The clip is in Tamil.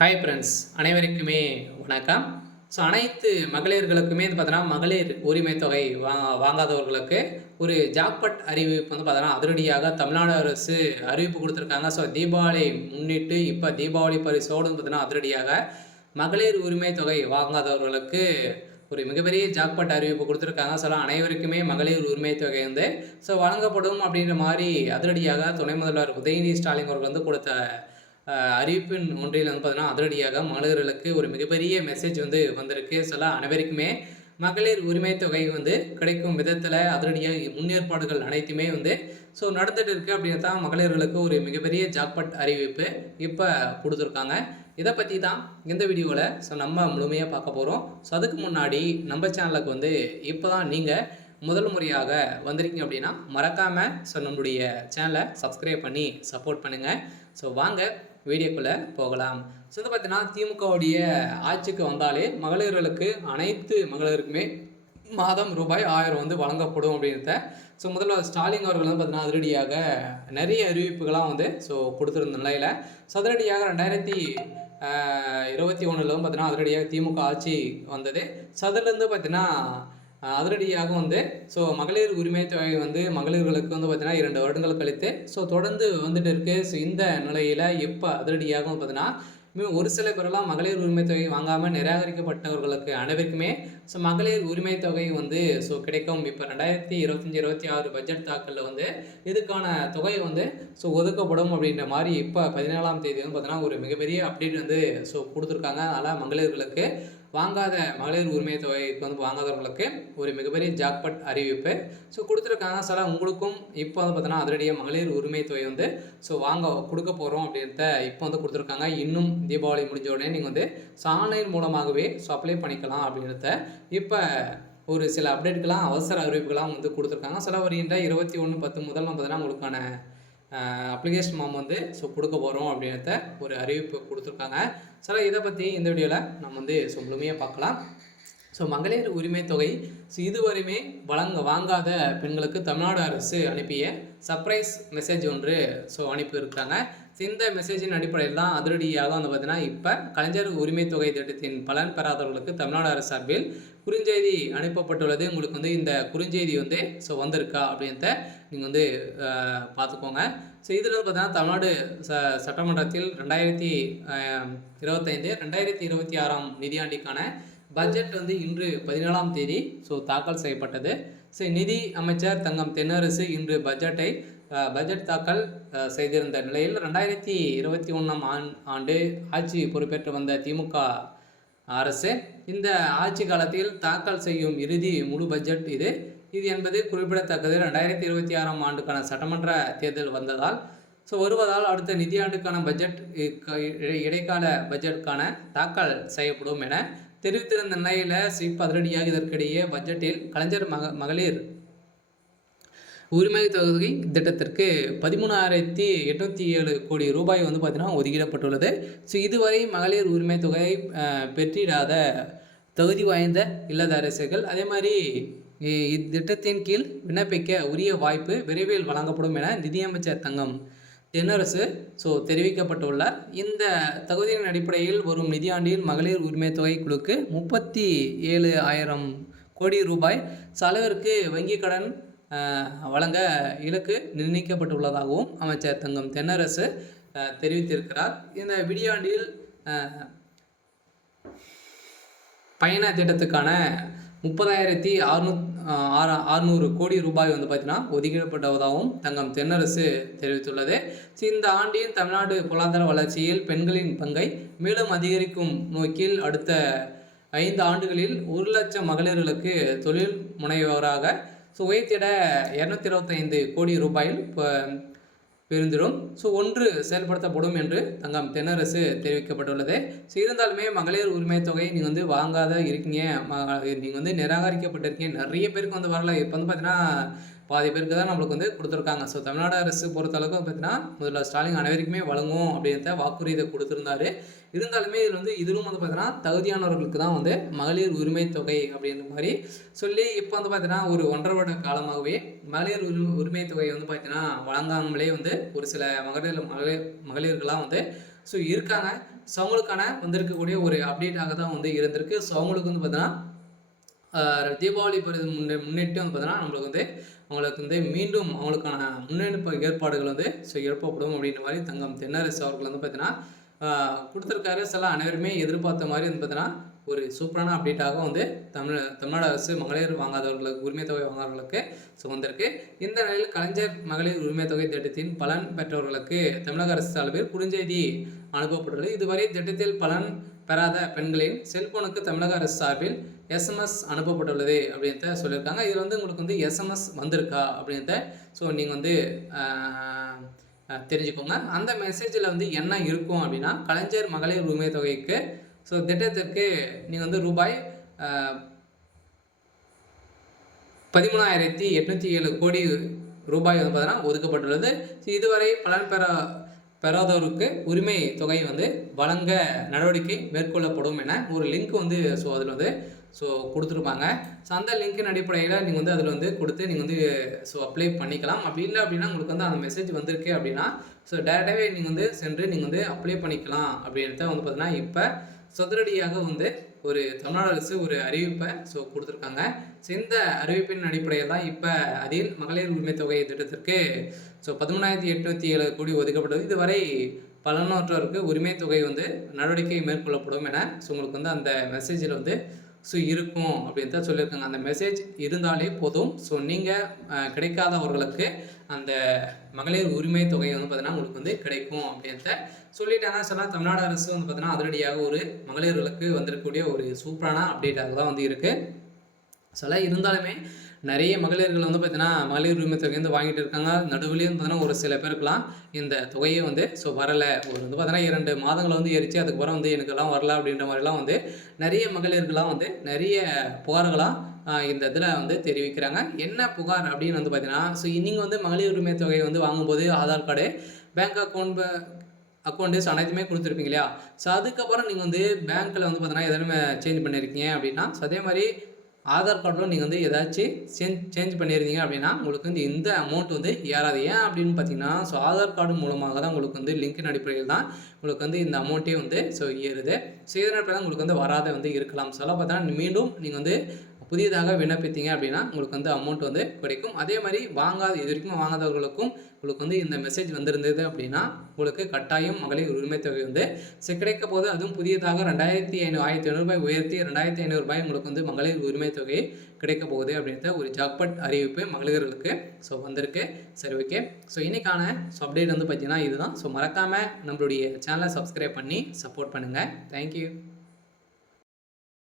ஹாய் ஃப்ரெண்ட்ஸ், அனைவருக்குமே வணக்கம். ஸோ அனைத்து மகளிர்களுக்குமே வந்து பார்த்தோன்னா, மகளிர் உரிமை தொகை வாங்காதவர்களுக்கு ஒரு ஜாக்பாட் அறிவிப்பு வந்து பார்த்தோன்னா, அதிரடியாக தமிழ்நாடு அரசு அறிவிப்பு குடுத்துருக்காங்க. ஸோ தீபாவளி முன்னிட்டு இப்ப தீபாவளி பரிசோடு வந்து பார்த்தோன்னா, அதிரடியாக மகளிர் உரிமை தொகை வாங்காதவர்களுக்கு ஒரு மிகப்பெரிய ஜாக்பாட் அறிவிப்பு குடுத்துருக்காங்க. ஸோ அனைவருக்குமே மகளிர் உரிமை தொகை வந்து வழங்கப்படும் அப்படின்ற மாரி அதிரடியாக துணை முதல்வர் உதயநிதி ஸ்டாலின் அவர்கள் வந்து கொடுத்த அறிவிப்பின் ஒன்றில் வந்து பார்த்தீங்கன்னா, அதிரடியாக மகளிர்களுக்கு ஒரு மிகப்பெரிய மெசேஜ் வந்து வந்திருக்கு. அனைவருக்குமே மகளிர் உரிமை தொகை வந்து கிடைக்கும் விதத்தில் அதிரடியாக முன்னேற்பாடுகள் அனைத்துமே வந்து நடந்துட்டு இருக்கு. அப்படின்னு தான் மகளிர்களுக்கு ஒரு மிகப்பெரிய ஜாக்பாட் அறிவிப்பு இப்போ கொடுத்துருக்காங்க. இதை பற்றி தான் இந்த வீடியோவில் நம்ம முழுமையாக பார்க்க போகிறோம். அதுக்கு முன்னாடி நம்ம சேனலுக்கு வந்து இப்போ தான் நீங்கள் முதல் முறையாக வந்திருக்கீங்க அப்படின்னா மறக்காமல் நம்மளுடைய சேனலை சப்ஸ்கிரைப் பண்ணி சப்போர்ட் பண்ணுங்கள். வாங்க வீடியோக்குள்ளே போகலாம். வந்து பார்த்தீங்கன்னா, திமுகவுடைய ஆட்சிக்கு வந்தாலே மகளிர்களுக்கு அனைத்து மகளிருக்குமே மாதம் ரூபாய் 1000 வந்து வழங்கப்படும் அப்படின்றத முதல்வர் ஸ்டாலின் அவர்கள் வந்து பார்த்தீங்கன்னா, அதிரடியாக நிறைய அறிவிப்புகளாக வந்து கொடுத்துருந்த நிலையில் அதிரடியாக 2021 பார்த்தீங்கன்னா, அதிரடியாக திமுக ஆட்சி வந்தது. அதுலேருந்து பார்த்தீங்கன்னா அதிரடியாக வந்து மகளிர் உரிமை தொகை வந்து மகளிர்களுக்கு வந்து பார்த்தீங்கன்னா 2 வருடங்கள் கழித்து தொடர்ந்து வந்துட்டு இருக்கு. இந்த நிலையில் இப்போ அதிரடியாக வந்து பார்த்தீங்கன்னா, ஒரு சில பேரெல்லாம் மகளிர் உரிமை தொகை வாங்காமல் நிராகரிக்கப்பட்டவர்களுக்கு அனைவருக்குமே மகளிர் உரிமை தொகை வந்து கிடைக்கும். இப்போ 2025-26 பட்ஜெட் தாக்கலில் வந்து இதுக்கான தொகை வந்து ஒதுக்கப்படும் அப்படின்ற மாதிரி இப்போ 17ஆம் தேதி வந்து பார்த்தீங்கன்னா ஒரு மிகப்பெரிய அப்டேட் வந்து கொடுத்துருக்காங்க. அதனால் மகளிர்களுக்கு வாங்காத மகளிர் உரிமை தொகைக்கு வந்து வாங்காதவர்களுக்கு ஒரு மிகப்பெரிய ஜாக்பாட் அறிவிப்பு கொடுத்துருக்காங்க. உங்களுக்கும் இப்போ வந்து பார்த்தீங்கன்னா அதிரடியாக மகளிர் உரிமை தொகை வந்து வாங்க கொடுக்க போகிறோம் அப்படின்றத இப்போ வந்து கொடுத்துருக்காங்க. இன்னும் தீபாவளி முடிஞ்ச உடனே நீங்கள் வந்து ஆன்லைன் மூலமாகவே அப்ளை பண்ணிக்கலாம் அப்படின்றத இப்போ ஒரு சில அப்டேட்டுக்கெல்லாம் அவசர அறிவிப்புகளாம் வந்து கொடுத்துருக்காங்க. வருகின்ற 21/10 முதல் பார்த்தீங்கன்னா உங்களுக்கான அப்ளிகேஷன் ஃபார்ம் வந்து கொடுக்க போகிறோம் அப்படின்றத ஒரு அறிவிப்பு கொடுத்துருக்காங்க. இதை பற்றி இந்த வீடியோவில் நம்ம வந்து முழுமையாக பார்க்கலாம். மகளிர் உரிமை தொகை இதுவரையுமே வாங்காத பெண்களுக்கு தமிழ்நாடு அரசு அனுப்பிய சர்ப்ரைஸ் மெசேஜ் ஒன்று அனுப்பியிருக்காங்க. இந்த மெசேஜின் அடிப்படையில் தான் அதிரடியாக வந்து பார்த்தீங்கன்னா இப்போ கலைஞர் உரிமை தொகை திட்டத்தின் பலன் பெறாதவர்களுக்கு தமிழ்நாடு அரசு சார்பில் குறுஞ்செய்தி அனுப்பப்பட்டுள்ளது. உங்களுக்கு வந்து இந்த குறுஞ்செய்தி வந்து வந்திருக்கா அப்படின்றத நீங்கள் வந்து பார்த்துக்கோங்க. இதில் வந்து பார்த்தீங்கன்னா தமிழ்நாடு சட்டமன்றத்தில் 2025-2026 நிதியாண்டிற்கான பட்ஜெட் வந்து இன்று 17ஆம் தேதி தாக்கல் செய்யப்பட்டது. நிதி அமைச்சர் தங்கம் தென்னரசு இன்று பட்ஜெட் தாக்கல் செய்திருந்த நிலையில் 2021 ஆண்டு ஆட்சி பொறுப்பேற்று வந்த திமுக அரசு இந்த ஆட்சி காலத்தில் தாக்கல் செய்யும் இறுதி முழு பட்ஜெட் இது என்பது குறிப்பிடத்தக்கது. 2026 ஆண்டுக்கான சட்டமன்ற தேர்தல் வருவதால் அடுத்த நிதியாண்டுக்கான பட்ஜெட் இடைக்கால பட்ஜெட்டுக்கான தாக்கல் செய்யப்படும் என தெரிவித்திருந்த நிலையில் அதிரடியாக இதற்கிடையே பட்ஜெட்டில் கலைஞர் மகளிர் உரிமை தொகை திட்டத்திற்கு 13,807 கோடி ரூபாய் வந்து பார்த்தீங்கன்னா ஒதுக்கிடப்பட்டுள்ளது. இதுவரை மகளிர் உரிமை தொகை பெற்றிடாத தகுதி வாய்ந்த இல்லத்தரசிகள் அதே மாதிரி இத்திட்டத்தின் கீழ் விண்ணப்பிக்க உரிய வாய்ப்பு விரைவில் வழங்கப்படும் என நிதியமைச்சர் தங்கம் தென்னரசு தெரிவிக்கப்பட்டுள்ளார். இந்த தகுதியின் அடிப்படையில் வரும் நிதியாண்டில் மகளிர் உரிமை தொகை குழுக்கு 37,000 கோடி ரூபாய் அளவிற்கு வங்கி கடன் வழங்க இலக்கு நிர்ணயிக்கப்பட்டுள்ளதாகவும் அமைச்சர் தங்கம் தென்னரசு தெரிவித்திருக்கிறார். இந்த நிதியாண்டில் பயண திட்டத்துக்கான 30,600 கோடி ரூபாய் வந்து பார்த்தீங்கன்னா ஒதுக்கிடப்பட்டதாகவும் தங்கம் தென்னரசு தெரிவித்துள்ளது. இந்த ஆண்டின் தமிழ்நாடு பொருளாதார வளர்ச்சியில் பெண்களின் பங்கை மேலும் அதிகரிக்கும் நோக்கில் அடுத்த 5 ஆண்டுகளில் 1 லட்சம் மகளிர்களுக்கு தொழில் முனைவோராக உயர்த்திட 225 கோடி ரூபாயில் பெருந்திடும் ஒன்று செயல்படுத்தப்படும் என்று தங்கம் தென்னரசு தெரிவிக்கப்பட்டுள்ளது. இருந்தாலுமே மகளிர் உரிமை தொகை நீங்கள் வந்து வாங்காத இருக்கீங்க, நீங்கள் வந்து நிராகரிக்கப்பட்டிருக்கீங்க, நிறைய பேருக்கு வந்து வரல. இப்போ வந்து பார்த்தீங்கன்னா பாதி பேருக்கு தான் நம்மளுக்கு வந்து கொடுத்துருக்காங்க. தமிழ்நாடு அரசு பொறுத்தளவுக்கு பார்த்தீங்கன்னா முதல்வர் ஸ்டாலின் அனைவருக்குமே வழங்கும் அப்படின்றத வாக்குறுதியை கொடுத்துருந்தாரு. இருந்தாலுமே இதிலும் வந்து பார்த்தீங்கன்னா தகுதியானவர்களுக்கு தான் வந்து மகளிர் உரிமை தொகை அப்படின்ற மாதிரி சொல்லி இப்போ வந்து பார்த்தீங்கன்னா ஒரு 1.5 வருட காலமாகவே மகளிர் உரிமை தொகை வந்து பார்த்தீங்கன்னா வழங்காமலே வந்து ஒரு சில மகளிர்களாக வந்து ஸோ இருக்காங்க. ஸோ அவங்களுக்கான வந்திருக்கக்கூடிய ஒரு அப்டேட்டாக தான் வந்து இருந்திருக்கு. ஸோ அவங்களுக்கு வந்து பார்த்தீங்கன்னா தீபாவளி முன்னிட்டு வந்து பார்த்தீங்கன்னா நம்மளுக்கு வந்து அவங்களுக்கு வந்து மீண்டும் அவங்களுக்கான முன்னெடுப்பு ஏற்பாடுகள் வந்து எழுப்பப்படும் அப்படின்ற மாதிரி தங்கம் தென்னரசு அவர்கள் வந்து பார்த்தீங்கன்னா கொடுத்துருக்காரு. சில அனைவருமே எதிர்பார்த்த மாதிரி வந்து பார்த்தீங்கன்னா ஒரு சூப்பரான அப்டேட்டாக வந்து தமிழ்நாடு அரசு மகளிர் வாங்காதவர்களுக்கு உரிமை தொகை வாங்காதவர்களுக்கு வந்திருக்கு. இந்த நிலையில் கலைஞர் மகளிர் உரிமை தொகை திட்டத்தின் பலன் பெற்றவர்களுக்கு தமிழக அரசு சார்பில் குறுஞ்செய்தி அனுப்பப்பட்டுள்ளது. இதுவரை திட்டத்தில் பலன் பெறாத பெண்களின் செல்போனுக்கு தமிழக அரசு சார்பில் எஸ்எம்எஸ் அனுப்பப்பட்டுள்ளது அப்படின்றத சொல்லியிருக்காங்க. இதில் வந்து உங்களுக்கு வந்து எஸ்எம்எஸ் வந்திருக்கா அப்படின்றத நீங்கள் வந்து தெரிஞ்சுக்கோங்க. அந்த மெசேஜில் வந்து என்ன இருக்கும் அப்படின்னா, கலைஞர் மகளிர் உரிமை தொகைக்கு திட்டத்திற்கு நீங்கள் வந்து ரூபாய் 13,807 கோடி ரூபாய் வந்து பார்த்தீங்கன்னா ஒதுக்கப்பட்டுள்ளது. இதுவரை பலன் பெறாதோருக்கு உரிமை தொகை வந்து வழங்க நடவடிக்கை மேற்கொள்ளப்படும் என ஒரு லிங்க் வந்து அதில் வந்து கொடுத்துருப்பாங்க. அந்த லிங்க்கின் அடிப்படையில் நீங்கள் வந்து அதில் வந்து கொடுத்து நீங்கள் வந்து அப்ளை பண்ணிக்கலாம். அப்படி இல்லை அப்படின்னா உங்களுக்கு வந்து அந்த மெசேஜ் வந்திருக்கு அப்படின்னா டேரெக்டாகவே நீங்கள் வந்து சென்று நீங்கள் வந்து அப்ளை பண்ணிக்கலாம் அப்படின்றத வந்து பார்த்தீங்கன்னா இப்போ சதுரடியாக வந்து ஒரு தமிழ்நாடு அரசு ஒரு அறிவிப்பை கொடுத்துருக்காங்க. இந்த அறிவிப்பின் அடிப்படையில் தான் இப்போ அதில் மகளிர் உரிமை தொகை திட்டத்திற்கு 13,807 கோடி ஒதுக்கப்பட்டது. இதுவரை பலனற்றோருக்கு உரிமை தொகை வந்து நடவடிக்கை மேற்கொள்ளப்படும் என உங்களுக்கு வந்து அந்த மெசேஜில் வந்து இருக்கும் அப்படின்னு தான் சொல்லியிருக்காங்க. அந்த மெசேஜ் இருந்தாலே போதும். நீங்கள் கிடைக்காதவர்களுக்கு அந்த மகளிர் உரிமை தொகை வந்து பார்த்தீங்கன்னா உங்களுக்கு வந்து கிடைக்கும் அப்படின்றத சொல்லிட்டாங்க. தமிழ்நாடு அரசு வந்து பார்த்தீங்கன்னா அதிரடியாக ஒரு மகளிர்களுக்கு வந்திருக்கக்கூடிய ஒரு சூப்பரான அப்டேட்டாக தான் வந்து இருக்குது. இருந்தாலுமே நிறைய மகளிர்கள் வந்து பார்த்தீங்கன்னா மகளிர் உரிமை தொகை வந்து வாங்கிட்டு இருக்காங்க. நடுவுலேயும் பார்த்தீங்கன்னா ஒரு சில பேருக்குலாம் இந்த தொகையை வந்து வரலை. ஒரு வந்து பார்த்தீங்கன்னா 2 மாதங்களை வந்து எரிச்சு அதுக்கப்புறம் வந்து எனக்கெல்லாம் வரல அப்படின்ற மாதிரிலாம் வந்து நிறைய மகளிர்கள்லாம் வந்து நிறைய புகார்களாக இந்த இதில் வந்து தெரிவிக்கிறாங்க. என்ன புகார் அப்படின்னு வந்து பார்த்தீங்கன்னா நீங்கள் வந்து மகளிர் உரிமை தொகையை வந்து வாங்கும்போது ஆதார் கார்டு, பேங்க் அக்கௌண்ட்ஸ் அனைத்துமே கொடுத்துருப்பீங்க இல்லையா? அதுக்கப்புறம் நீங்கள் வந்து பேங்க்கில் வந்து பார்த்தீங்கன்னா எதனா சேஞ்ச் பண்ணியிருக்கீங்க அப்படின்னா அதே மாதிரி ஆதார் கார்டில் நீங்கள் வந்து ஏதாச்சும் சேஞ்ச் பண்ணியிருந்தீங்க அப்படின்னா உங்களுக்கு வந்து இந்த அமௌண்ட் வந்து ஏறாது. ஏன் அப்படின்னு பார்த்தீங்கன்னா ஆதார் கார்டு மூலமாக தான் உங்களுக்கு வந்து லிங்கின் அடிப்படையில் தான் உங்களுக்கு வந்து இந்த அமௌண்ட்டே வந்து ஏறுது. இதன் அடிப்படையில் உங்களுக்கு வந்து வராத வந்து இருக்கலாம். பார்த்தீங்கன்னா மீண்டும் நீங்கள் வந்து புதியதாக விண்ணப்பித்தீங்க அப்படின்னா உங்களுக்கு வந்து அமௌண்ட் வந்து கிடைக்கும். அதே மாதிரி இது வரைக்கும் வாங்காதவர்களுக்கும் உங்களுக்கு வந்து இந்த மெசேஜ் வந்திருந்தது அப்படின்னா உங்களுக்கு கட்டாயம் மகளிர் உரிமை தொகை வந்து கிடைக்க போது. அதுவும் புதியதாக 2,500 ரூபாய் உயர்த்தி 2,500 ரூபாய் உங்களுக்கு வந்து மகளிர் உரிமை தொகை கிடைக்க போகுது அப்படின்ற ஒரு ஜாக்பாட் அறிவிப்பு மகளிர்களுக்கு வந்திருக்கு. சரி, ஓகே. இன்னைக்கான அப்டேட் வந்து பார்த்தீங்கன்னா இதுதான். மறக்காமல் நம்மளுடைய சேனலை சப்ஸ்கிரைப் பண்ணி சப்போர்ட் பண்ணுங்கள். தேங்க்யூ.